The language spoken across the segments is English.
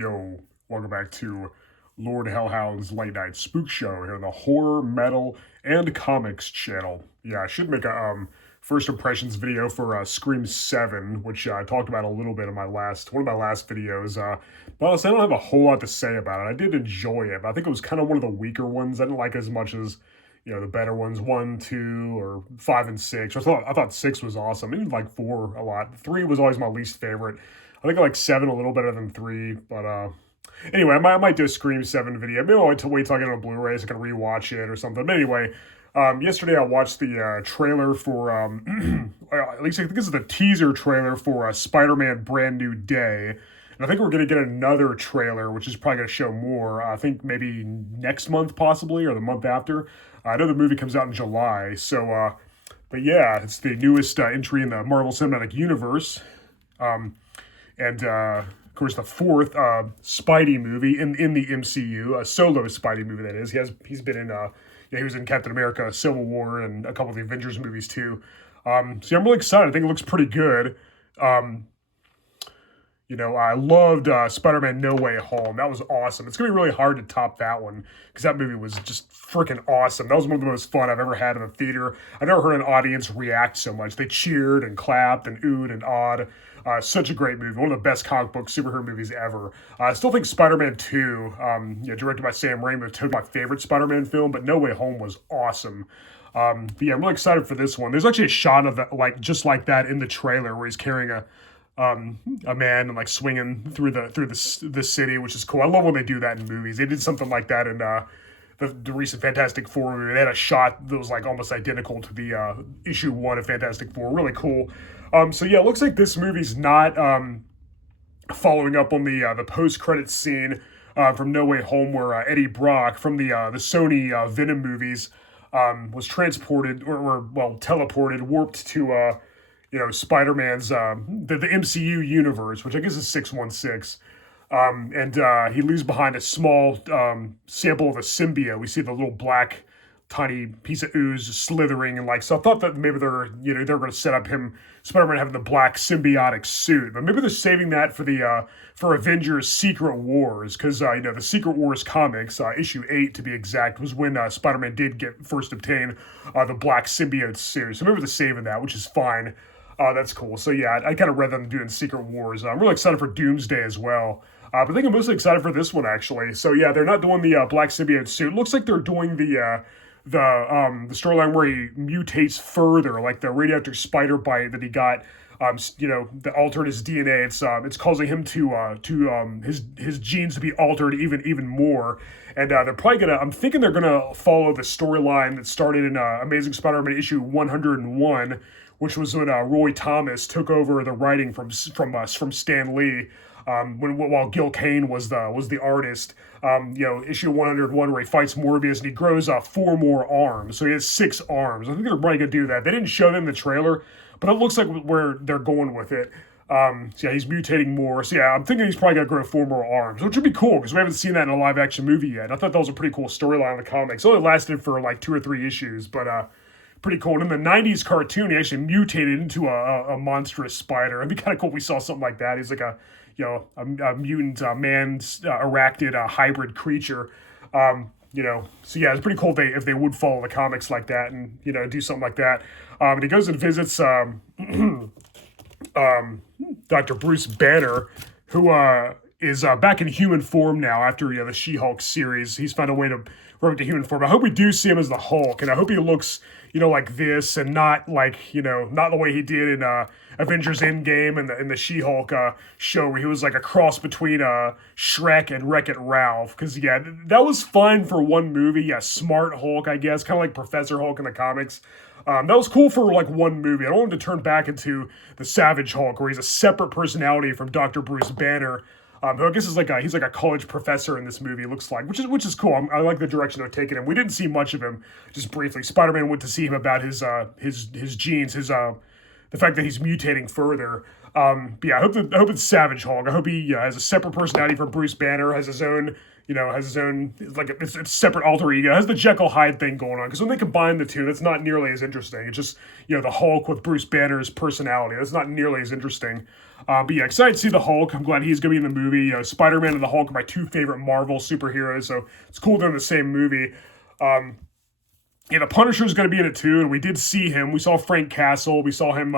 Yo, welcome back to Lord Hellhound's Late Night Spook Show here on the Horror, Metal, and Comics channel. Yeah, I should make a first impressions video for Scream 7, which I talked about a little bit in one of my last videos. But honestly, I don't have a whole lot to say about it. I did enjoy it, but I think it was kind of one of the weaker ones. I didn't like as much as the better ones, 1, 2, or 5 and 6. I thought 6 was awesome. Even like 4 a lot. 3 was always my least favorite. I think I like 7 a little better than 3, but anyway, I might do a Scream 7 video. Maybe I'll wait till I get it on Blu-ray so I can rewatch it or something. But anyway, yesterday I watched the trailer for, at least I think this is the teaser trailer for Spider-Man Brand New Day. And I think we're going to get another trailer, which is probably going to show more. I think maybe next month possibly, or the month after. I know the movie comes out in July, so, but yeah, it's the newest entry in the Marvel Cinematic Universe. And of course, the fourth Spidey movie in the MCU, a solo Spidey movie that is. He's been in he was in Captain America: Civil War and a couple of the Avengers movies too. So yeah, I'm really excited. I think it looks pretty good. I loved Spider-Man No Way Home. That was awesome. It's going to be really hard to top that one because that movie was just freaking awesome. That was one of the most fun I've ever had in a theater. I've never heard an audience react so much. They cheered and clapped and oohed and awed. Such a great movie. One of the best comic book superhero movies ever. I still think Spider-Man 2, directed by Sam Raimi, was my favorite Spider-Man film, but No Way Home was awesome. But yeah, I'm really excited for this one. There's actually a shot of that, just like that in the trailer where he's carrying a man and like swinging through the city, which is cool. I love when they do that in movies. They did something like that in the recent Fantastic Four movie. They had a shot that was like almost identical to the issue 1 of Fantastic Four. Really cool. So yeah, it looks like this movie's not following up on the post-credits scene from No Way Home, where Eddie Brock from the Sony Venom movies was transported or teleported, warped to Spider-Man's the MCU universe, which I guess is 616. And he leaves behind a small sample of a symbiote. We see the little black tiny piece of ooze slithering, and so I thought that maybe they're going to set up Spider-Man having the black symbiotic suit, but maybe they're saving that for Avengers Secret Wars, because the Secret Wars comics, issue 8 to be exact, was when Spider-Man did first obtain the black symbiote suit. So maybe they're saving that, which is fine. That's cool. So yeah, I kind of read them doing Secret Wars. I'm really excited for Doomsday as well. But I think I'm mostly excited for this one, actually. So yeah, they're not doing the black symbiote suit. It looks like they're doing the storyline where he mutates further, like the radioactive spider bite that he got. That altered his DNA. It's causing him to his genes to be altered even more. And they're probably gonna. I'm thinking they're gonna follow the storyline that started in Amazing Spider-Man issue 101, which was when Roy Thomas took over the writing from Stan Lee. While Gil Kane was the artist, issue 101 where he fights Morbius and he grows 4 more arms, so he has 6 arms. I think they're probably gonna do that. They didn't show them in the trailer, but it looks like where they're going with it. So yeah, he's mutating more. So yeah, I'm thinking he's probably gonna grow 4 more arms, which would be cool because we haven't seen that in a live action movie yet. I thought that was a pretty cool storyline in the comics. It only lasted for like 2 or 3 issues, but pretty cool. And in the 90s cartoon, he actually mutated into a monstrous spider. It'd be kind of cool if we saw something like that. He's like a mutant man's arachnid hybrid creature. So yeah, it's pretty cool if they would follow the comics like that and do something like that. And he goes and visits Dr. Bruce Banner, who is back in human form now after the She-Hulk series. He's found a way to revert to human form. I hope we do see him as the Hulk, and I hope he looks like this and not like not the way he did in Avengers Endgame and the She-Hulk show, where he was like a cross between Shrek and Wreck-It Ralph. Because yeah, that was fine for one movie. Yeah, smart Hulk, I guess, kind of like Professor Hulk in the comics. That was cool for like one movie. I don't want him to turn back into the Savage Hulk, where he's a separate personality from Dr. Bruce Banner. Who I guess is he's like a college professor in this movie, it looks like, which is cool. I like the direction they're taking him. We didn't see much of him, just briefly. Spider-Man went to see him about his genes, the fact that he's mutating further. But yeah, I hope it's Savage Hulk. I hope he has a separate personality from Bruce Banner, has his own, has his own, like it's separate alter ego, has the Jekyll Hyde thing going on. Because when they combine the two, that's not nearly as interesting. It's just, the Hulk with Bruce Banner's personality. That's not nearly as interesting. But yeah, excited to see the Hulk. I'm glad he's going to be in the movie. Spider-Man and the Hulk are my two favorite Marvel superheroes, so it's cool they're in the same movie. The Punisher's going to be in it too, and we did see him. We saw Frank Castle. We saw him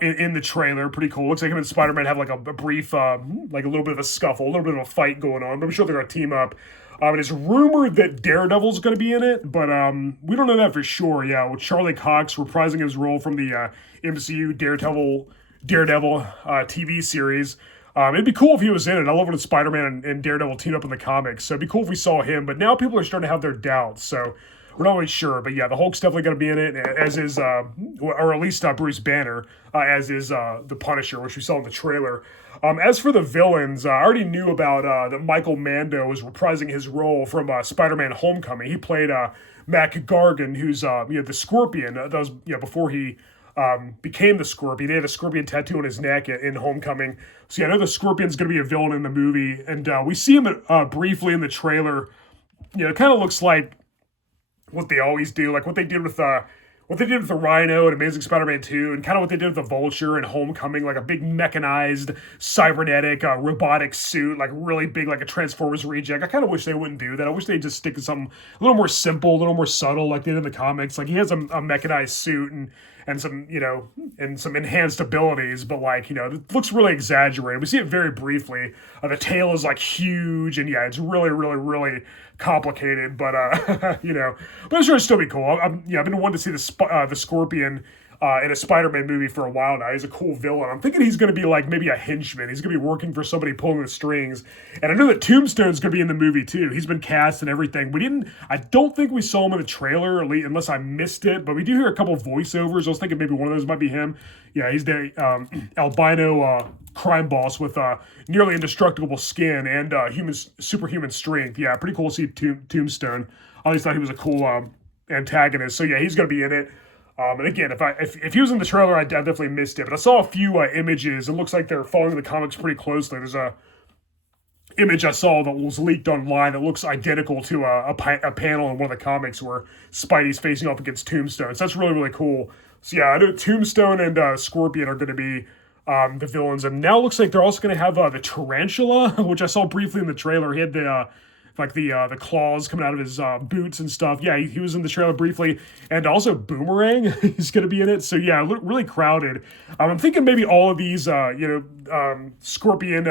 in the trailer. Pretty cool. Looks like him and Spider-Man have like a brief, like a little bit of a scuffle, a little bit of a fight going on, but I'm sure they're going to team up. And it's rumored that Daredevil's going to be in it, but we don't know that for sure. Yeah, with Charlie Cox reprising his role from the MCU Daredevil TV series. It'd be cool if he was in it. I love when Spider-Man and Daredevil team up in the comics, so it'd be cool if we saw him. But now people are starting to have their doubts, so we're not really sure. But yeah, the Hulk's definitely going to be in it, as is, or at least Bruce Banner, as is the Punisher, which we saw in the trailer. As for the villains, I already knew about that Michael Mando was reprising his role from Spider-Man Homecoming. He played Mac Gargan, who's the Scorpion. That was before he became the Scorpion. He had a Scorpion tattoo on his neck in Homecoming. So yeah, I know the Scorpion's going to be a villain in the movie, and we see him briefly in the trailer. It kind of looks like what they always do, like what they did with the Rhino in Amazing Spider-Man 2, and kind of what they did with the Vulture in Homecoming, like a big mechanized, cybernetic, robotic suit, like really big, like a Transformers reject. I kind of wish they wouldn't do that. I wish they'd just stick to something a little more simple, a little more subtle, like they did in the comics. Like he has a mechanized suit and some, and some enhanced abilities, but it looks really exaggerated. We see it very briefly. The tail is like huge, and yeah, it's really, really, really complicated, but but I'm sure it'll still be cool. I've been wanting to see the Scorpion in a Spider-Man movie for a while now. He's a cool villain. I'm thinking he's going to be like maybe a henchman. He's going to be working for somebody pulling the strings. And I know that Tombstone's going to be in the movie too. He's been cast and everything. I don't think we saw him in the trailer, at least, unless I missed it, but we do hear a couple voiceovers. I was thinking maybe one of those might be him. Yeah, he's the albino crime boss with nearly indestructible skin and superhuman strength. Yeah, pretty cool to see Tombstone. I always thought he was a cool antagonist. So yeah, he's going to be in it. And again, if he was in the trailer, I definitely missed it. But I saw a few images. It looks like they're following the comics pretty closely. There's a image I saw that was leaked online that looks identical to a panel in one of the comics where Spidey's facing off against Tombstone. So that's really, really cool. So yeah, I know Tombstone and Scorpion are going to be the villains. And now it looks like they're also going to have the Tarantula, which I saw briefly in the trailer. He had the claws coming out of his boots and stuff. Yeah, he was in the trailer briefly. And also Boomerang is going to be in it. So yeah, really crowded. I'm thinking maybe all of these, Scorpion,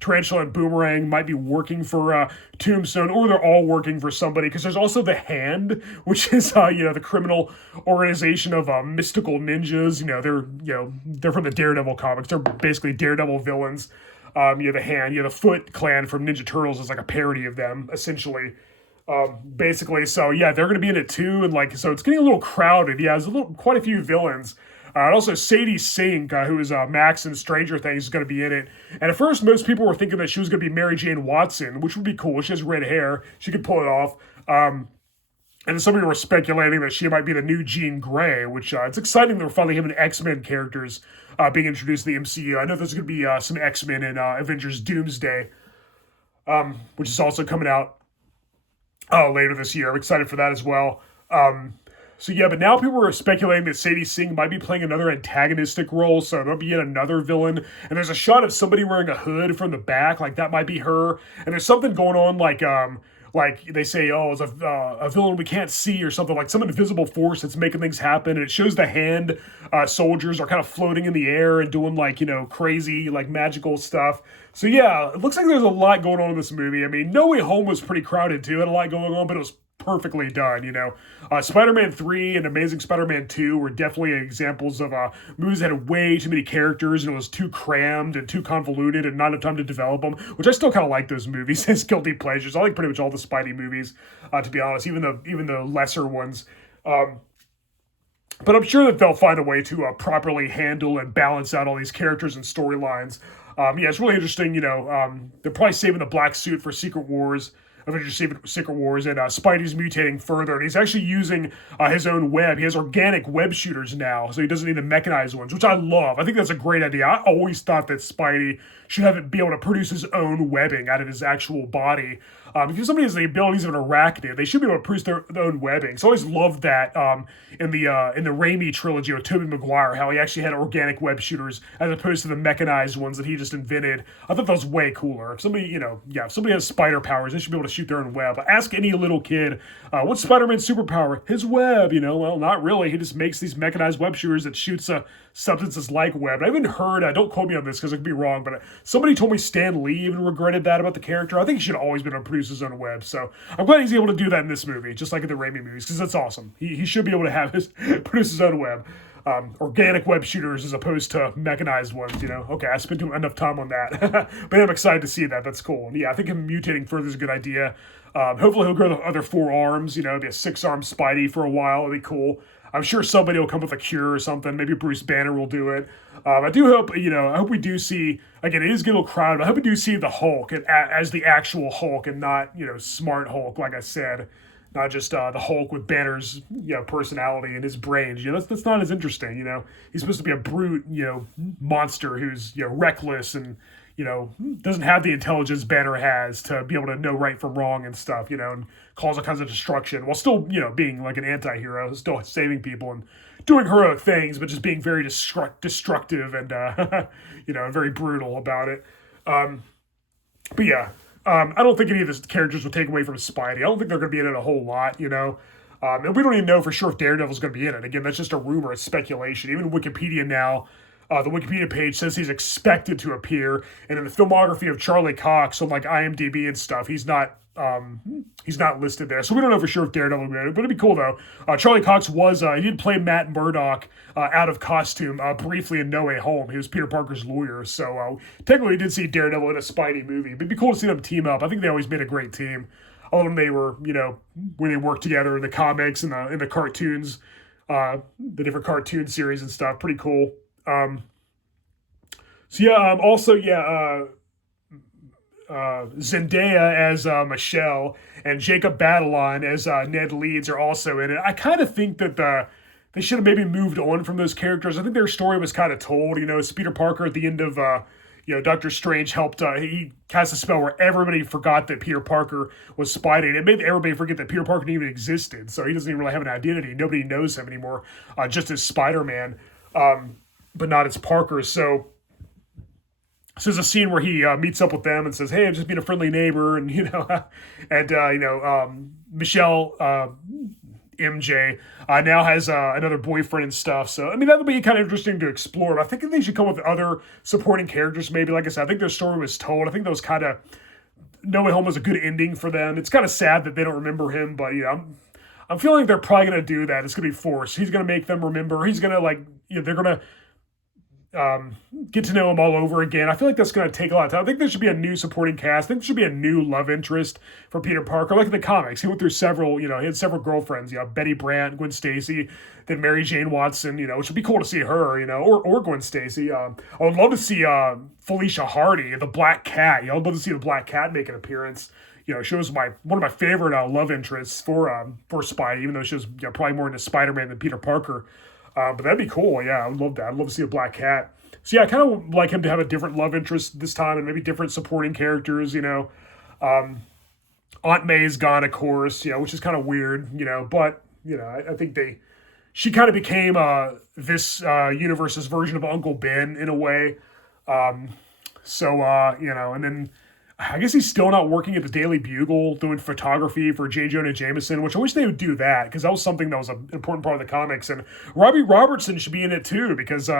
Tarantula, and Boomerang might be working for Tombstone, or they're all working for somebody, because there's also the Hand, which is the criminal organization of mystical ninjas. They're from the Daredevil comics. They're basically Daredevil villains. The Hand, the Foot Clan from Ninja Turtles is like a parody of them, essentially. Basically, so yeah, they're going to be in it too, and so it's getting a little crowded. Yeah, there's quite a few villains. And also Sadie Sink, who is Max in Stranger Things, is going to be in it. And at first, most people were thinking that she was going to be Mary Jane Watson, which would be cool. She has red hair. She could pull it off. And some people were speculating that she might be the new Jean Grey, which it's exciting that we're finally having X-Men characters being introduced to the MCU. I know there's going to be some X-Men in Avengers Doomsday, which is also coming out later this year. I'm excited for that as well. So yeah, but now people are speculating that Sadie Sink might be playing another antagonistic role, so there'll be yet another villain. And there's a shot of somebody wearing a hood from the back, like that might be her. And there's something going on like they say, it's a villain we can't see, or something, like some invisible force that's making things happen. And it shows the Hand soldiers are kind of floating in the air and doing crazy, magical stuff. So yeah, it looks like there's a lot going on in this movie. I mean, No Way Home was pretty crowded too, had a lot going on, but it was perfectly done. Spider-Man 3 and Amazing Spider-Man 2 were definitely examples of movies that had way too many characters, and it was too crammed and too convoluted and not enough time to develop them, which I still kind of like those movies as guilty pleasures. I like pretty much all the Spidey movies, to be honest, even the lesser ones. But I'm sure that they'll find a way to properly handle and balance out all these characters and storylines. It's really interesting. They're probably saving the black suit for Secret Wars. Avengers Secret Wars, and Spidey's mutating further, and he's actually using his own web. He has organic web shooters now, so he doesn't need the mechanized ones, which I love. I think that's a great idea. I always thought that Spidey should be able to produce his own webbing out of his actual body. If somebody has the abilities of an arachnid, they should be able to produce their own webbing. So I always loved that in the Raimi trilogy with Tobey Maguire, how he actually had organic web shooters as opposed to the mechanized ones that he just invented. I thought that was way cooler. If somebody, if somebody has spider powers, they should be able to shoot their own web. Ask any little kid, what's Spider-Man's superpower? His web, well, not really. He just makes these mechanized web shooters that shoots substances like web. I even heard, don't quote me on this because I could be wrong, but somebody told me Stan Lee even regretted that about the character. I think he should have always been able to produce his own web. So I'm glad he's able to do that in this movie, just like in the Raimi movies, because that's awesome. He should be able to produce his own web. Organic web shooters as opposed to mechanized ones, Okay, I spent enough time on that. But I'm excited to see that. That's cool. And yeah, I think him mutating further is a good idea. Hopefully he'll grow the other 4 arms, be a 6-arm Spidey for a while. It'd be cool. I'm sure somebody will come with a cure or something. Maybe Bruce Banner will do it. I do hope, I hope we do see, again, it is getting a little crowded, but I hope we do see the Hulk as the actual Hulk and not, smart Hulk, like I said. Not just the Hulk with Banner's, personality and his brains. That's not as interesting, He's supposed to be a brute, monster who's, reckless and, doesn't have the intelligence Banner has to be able to know right from wrong and stuff, and cause all kinds of destruction while still, being like an anti-hero, still saving people and doing heroic things, but just being very destructive and, very brutal about it. But yeah, I don't think any of the characters will take away from Spidey. I don't think they're going to be in it a whole lot, and we don't even know for sure if Daredevil's going to be in it. Again, that's just a rumor, it's speculation. Even Wikipedia now, the Wikipedia page says he's expected to appear, and in the filmography of Charlie Cox on like IMDb and stuff, he's not listed there. So we don't know for sure if Daredevil will be in it, but it'd be cool though. Charlie Cox he did play Matt Murdock out of costume briefly in No Way Home. He was Peter Parker's lawyer, so technically we did see Daredevil in a Spidey movie. But it'd be cool to see them team up. I think they always made a great team. All of them, they were, when they worked together in the comics and in the cartoons, the different cartoon series and stuff. Pretty cool. Zendaya as Michelle and Jacob Batalon as Ned Leeds are also in it. I kind of think that they should have maybe moved on from those characters. I think their story was kind of told. It's Peter Parker at the end of Doctor Strange helped. He cast a spell where everybody forgot that Peter Parker was Spidey, and it made everybody forget that Peter Parker even existed. So he doesn't even really have an identity. Nobody knows him anymore, just as Spider-Man, but not as Parker. So there's a scene where he meets up with them and says, "Hey, I'm just being a friendly neighbor," and Michelle MJ now has another boyfriend and stuff. So I mean that would be kind of interesting to explore. But I think they should come with other supporting characters. Maybe, like I said, I think their story was told. I think that was kind of No Way Home was a good ending for them. It's kind of sad that they don't remember him, but I'm feeling like they're probably gonna do that. It's gonna be forced. He's gonna make them remember. He's gonna they're gonna get to know him all over again. I feel like that's going to take a lot of time. I think there should be a new supporting cast. I think there should be a new love interest for Peter Parker. Like in the comics, he went through several, he had several girlfriends, Betty Brant, Gwen Stacy, then Mary Jane Watson, which would be cool to see her, or Gwen Stacy. I would love to see Felicia Hardy, the Black Cat. I'd love to see the Black Cat make an appearance. She was one of my favorite love interests for Spidey, even though she was probably more into Spider-Man than Peter Parker. But that'd be cool. Yeah, I would love that. I'd love to see a Black Cat. So yeah, I kind of like him to have a different love interest this time and maybe different supporting characters, Aunt May's gone, of course, which is kind of weird, but, I think she kind of became this universe's version of Uncle Ben in a way. And then I guess he's still not working at the Daily Bugle doing photography for J. Jonah Jameson, which I wish they would do that because that was something that was an important part of the comics. And Robbie Robertson should be in it too because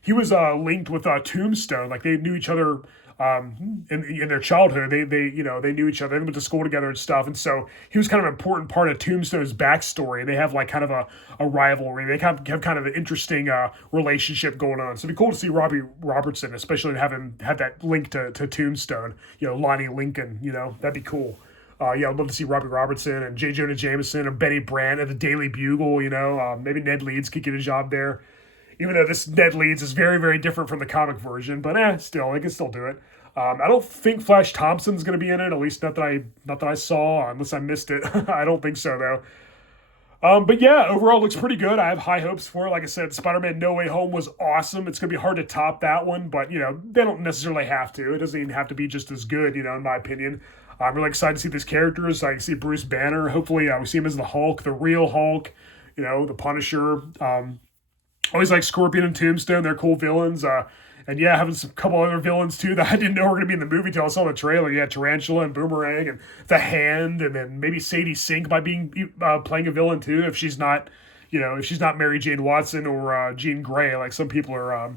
he was linked with Tombstone. Like they knew each other in their childhood. They knew each other. They went to school together and stuff. And so he was kind of an important part of Tombstone's backstory. They have like kind of a rivalry. They have kind of an interesting relationship going on. So it'd be cool to see Robbie Robertson, especially have him have that link to Tombstone. Lonnie Lincoln. That'd be cool. I'd love to see Robbie Robertson and J. Jonah Jameson or Betty Brant at the Daily Bugle. Maybe Ned Leeds could get a job there. even though this Ned Leeds is very, very different from the comic version, but still, they can still do it. I don't think Flash Thompson's going to be in it, at least not that I saw, unless I missed it. I don't think so though. But yeah, overall looks pretty good. I have high hopes for it. Like I said, Spider-Man No Way Home was awesome. It's going to be hard to top that one, but, they don't necessarily have to. It doesn't even have to be just as good, in my opinion. I'm really excited to see these characters. I can see Bruce Banner. Hopefully, we see him as the Hulk, the real Hulk, the Punisher. Always like Scorpion and Tombstone. They're cool villains. And yeah, having some couple other villains too that I didn't know were going to be in the movie till I saw the trailer. Yeah, Tarantula and Boomerang and the Hand, and then maybe Sadie Sink by being playing a villain too if she's not, if she's not Mary Jane Watson or Jean Grey like some people are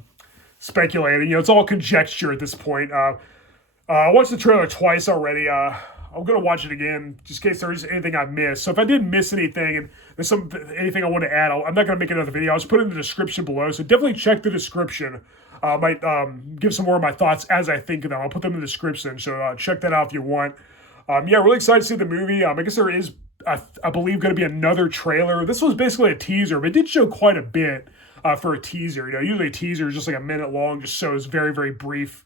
speculating. It's all conjecture at this point. I watched the trailer twice already. I'm going to watch it again just in case there's anything I missed. So if I did miss anything and there's anything I want to add, I'm not going to make another video. I'll just put it in the description below. So definitely check the description. I might give some more of my thoughts as I think of them. I'll put them in the description. So check that out if you want. Yeah, really excited to see the movie. I guess there is, I believe, going to be another trailer. This was basically a teaser, but it did show quite a bit for a teaser. Usually a teaser is just like a minute long, just shows very, very brief.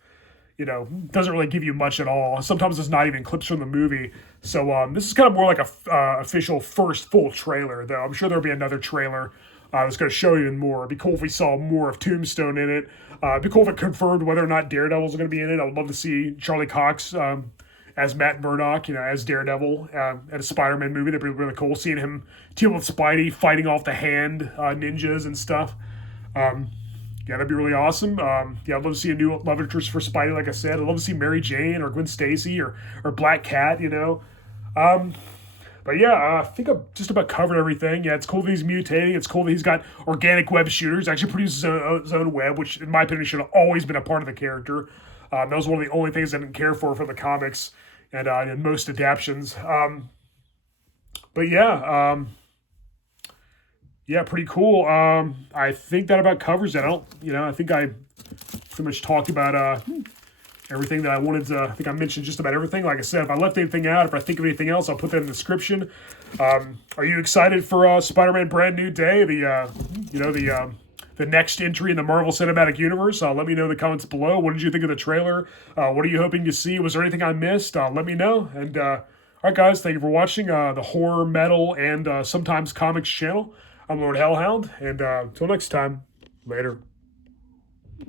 Doesn't really give you much at all. Sometimes it's not even clips from the movie. So this is kind of more like a official first full trailer, though. I'm sure there'll be another trailer that's going to show even more. It'd be cool if we saw more of Tombstone in it. It'd be cool if it confirmed whether or not Daredevil's going to be in it. I would love to see Charlie Cox as Matt Murdock, as Daredevil at a Spider-Man movie. That'd be really cool, seeing him team with Spidey, fighting off the Hand ninjas and stuff. Yeah, that'd be really awesome. Yeah, I'd love to see a new love interest for Spidey, like I said. I'd love to see Mary Jane or Gwen Stacy or Black Cat, But yeah, I think I've just about covered everything. Yeah, it's cool that he's mutating. It's cool that he's got organic web shooters. Actually produces his own web, which in my opinion should have always been a part of the character. That was one of the only things I didn't care for the comics and in most adaptions. But yeah, yeah, pretty cool. I think that about covers it. I think I pretty much talked about everything that I wanted to. I think I mentioned just about everything. Like I said, if I left anything out, if I think of anything else, I'll put that in the description. Are you excited for Spider-Man Brand New Day? The next entry in the Marvel Cinematic Universe? Let me know in the comments below. What did you think of the trailer? What are you hoping to see? Was there anything I missed? Let me know. And all right, guys, thank you for watching the Horror, Metal, and sometimes Comics channel. I'm Lord Hellhound, and until next time, later.